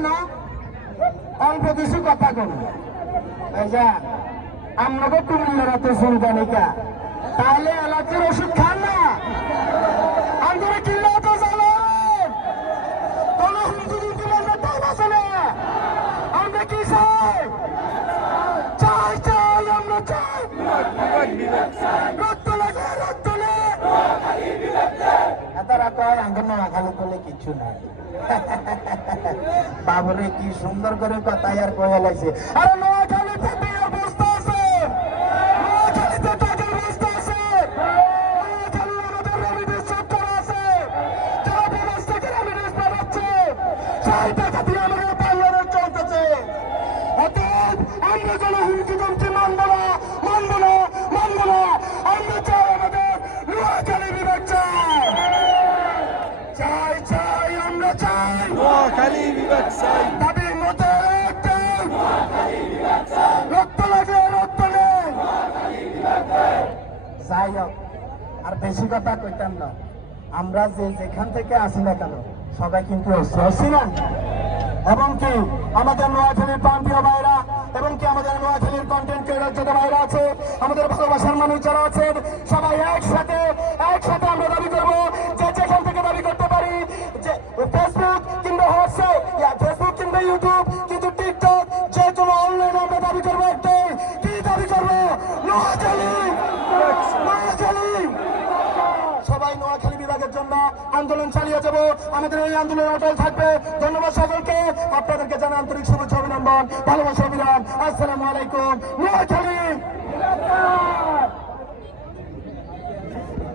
না অল্প কিছু কথা কম আপনাকে কুমিল্লার এত সুলতানিকা তাহলে অ্যালার্জির ওষুধ খান না আমরা কিনলে তো জানেন কোন হুমকি দিতে পারলে টাইম আছে না আমরা কি চাই চাই চাই আমরা চাই রক্ত লাগে রক্ত তারা কয় আঙ্গুর নোয়াখালী করলে কিছু নাই বাবুরে কি সুন্দর করে কথা আর কয়ে লাগছে আরে নোয়াখালীতে বিয়ের বস্তা আছে নোয়াখালীতে টাকার বস্তা আছে নোয়াখালী আমাদের রেমিডেন্স সেক্টর আছে যারা বিদেশ থেকে রেমিডেন্স পাঠাচ্ছে সেই টাকা দিয়ে আমাদের পার্লারে চলতেছে অতএব আমরা যেন হুমকি ধমকি মানবো না মানবো না মানবো না আমরা চাই আমাদের নোয়াখালী বিভাগ চাই চাই চাই আমরা চাই নোয়াখালী বিভাগ চাই দাবির মতো রক্ত লাগলে রক্ত নেই যাই হোক আর বেশি কথা কইতাম না আমরা যে যেখান থেকে আসি না কেন সবাই কিন্তু আসছি না এবং কি আমাদের নোয়াখালীর প্রান্তীয় ভাইরা এবং কি আমাদের নোয়াখালীর কন্টেন্ট ক্রিয়েটর যত ভাইরা আছে আমাদের ভালোবাসার মানুষ যারা আছেন সবাই একসাথে আমরা দাবি করবো যে যেখান থেকে দাবি করতে পারি যে ফেসবুক কিংবা হোয়াটসঅ্যাপ ফেসবুক কিংবা ইউটিউব কিন্তু টিকটক যে কোনো অনলাইনে আমরা দাবি করবো একটাই কি দাবি করবো নোয়াখালী সবাই নোয়াখালী বিভাগের জন্য আন্দোলন চালিয়ে যাব আমাদের এই আন্দোলন অটল থাকবে ধন্যবাদ সকলকে আপনাদেরকে জানাই আন্তরিক শুভেচ্ছা অভিনন্দন ভালোবাসা অভিনন্দন আসসালামু আলাইকুম নোয়াখালী